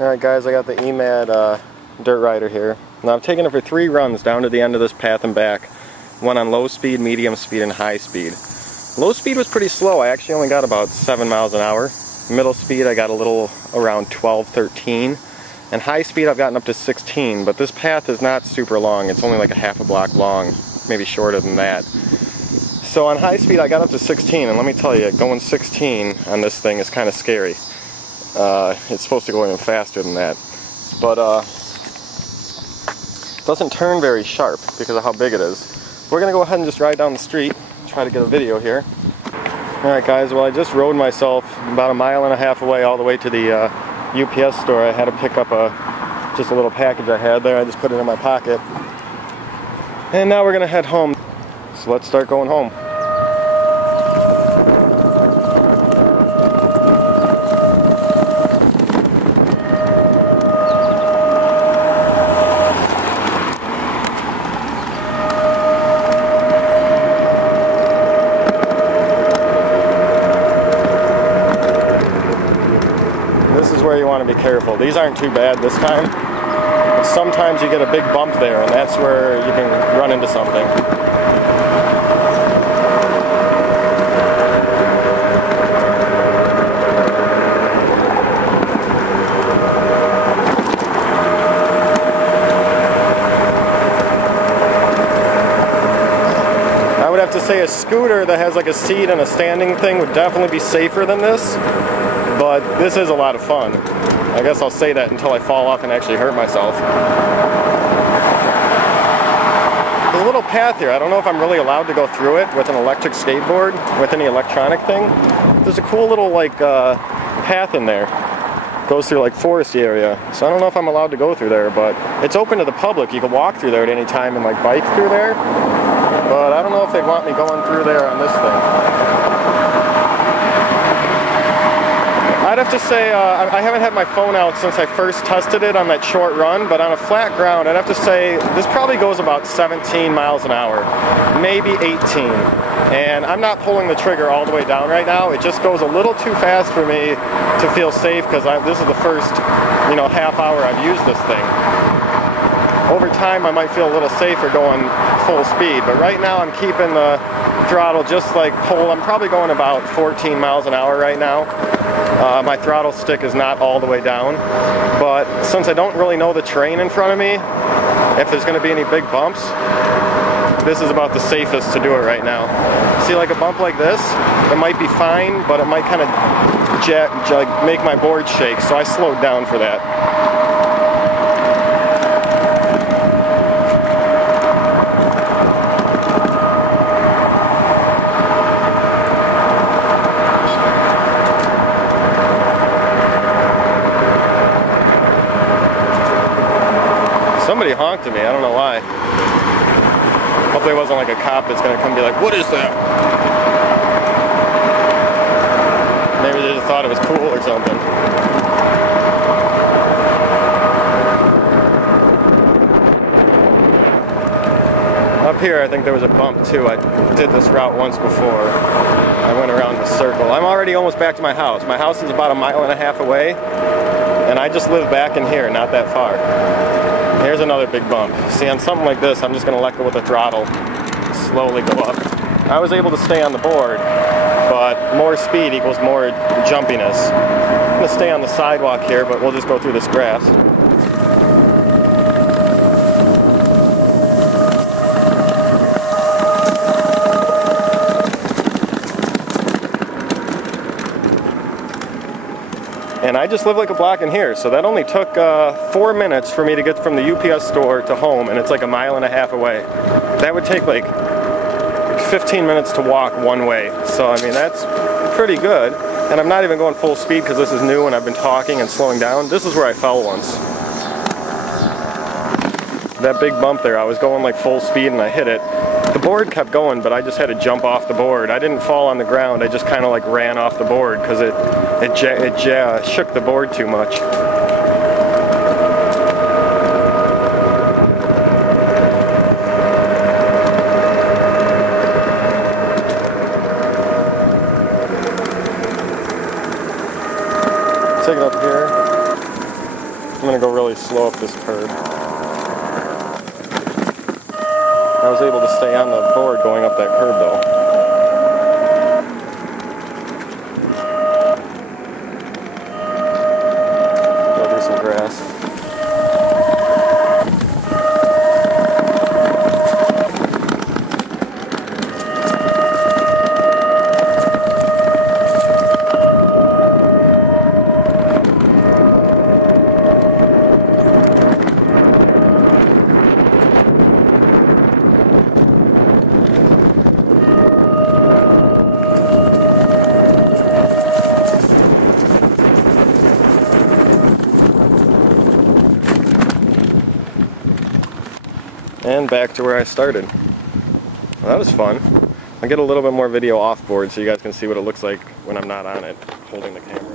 Alright guys, I got the Emad dirt rider here. Now I've taken it for 3 runs down to the end of this path and back. One on low speed, medium speed, and high speed. Low speed was pretty slow. I actually only got about 7 miles an hour. Middle speed I got a little around 12, 13. And high speed I've gotten up to 16, but this path is not super long. It's only like a half a block long, maybe shorter than that. So on high speed I got up to 16, and let me tell you, going 16 on this thing is kind of scary. It's supposed to go even faster than that. But it doesn't turn very sharp because of how big it is. We're going to go ahead and just ride down the street, try to get a video here. Alright guys, well I just rode myself about 1.5 miles away all the way to the UPS store. I had to pick up just a little package I had there. I just put it in my pocket. And now we're going to head home. So let's start going home. This is where you want to be careful. These aren't too bad this time. But sometimes you get a big bump there, and that's where you can run into something. I would have to say a scooter that has like a seat and a standing thing would definitely be safer than this. But this is a lot of fun. I guess I'll say that until I fall off and actually hurt myself. There's a little path here. I don't know if I'm really allowed to go through it with an electric skateboard, with any electronic thing. There's a cool little like path in there. Goes through like foresty area. So I don't know if I'm allowed to go through there, but it's open to the public. You can walk through there at any time and like bike through there. But I don't know if they want me going through there on this thing. I'd have to say, I haven't had my phone out since I first tested it on that short run, but on a flat ground, I'd have to say this probably goes about 17 miles an hour, maybe 18. And I'm not pulling the trigger all the way down right now. It just goes a little too fast for me to feel safe because this is the first, half hour I've used this thing. Over time, I might feel a little safer going full speed, but right now I'm keeping the throttle just like pull. I'm probably going about 14 miles an hour right now. My throttle stick is not all the way down, but since I don't really know the terrain in front of me, if there's going to be any big bumps, this is about the safest to do it right now. See, like a bump like this, it might be fine, but it might kind of make my board shake, so I slowed down for that. Somebody honked at me, I don't know why. Hopefully it wasn't like a cop that's gonna come be like, what is that? Maybe they just thought it was cool or something. Up here I think there was a bump too. I did this route once before. I went around the circle. I'm already almost back to my house. My house is about 1.5 miles away, and I just live back in here, not that far. Here's another big bump. See, on something like this, I'm just going to let go with the throttle, slowly go up. I was able to stay on the board, but more speed equals more jumpiness. I'm going to stay on the sidewalk here, but we'll just go through this grass. And I just live like a block in here, so that only took 4 minutes for me to get from the UPS store to home, and it's like 1.5 miles away. That would take like 15 minutes to walk one way, so I mean that's pretty good. And I'm not even going full speed because this is new and I've been talking and slowing down. This is where I fell once. That big bump there, I was going like full speed and I hit it. The board kept going, but I just had to jump off the board. I didn't fall on the ground, I just kind of like ran off the board because it shook the board too much. Take it up here. I'm gonna go really slow up this curb. I was able to stay on the board going up that curb though. Go do some grass. And back to where I started. Well, that was fun. I'll get a little bit more video off board so you guys can see what it looks like when I'm not on it, holding the camera.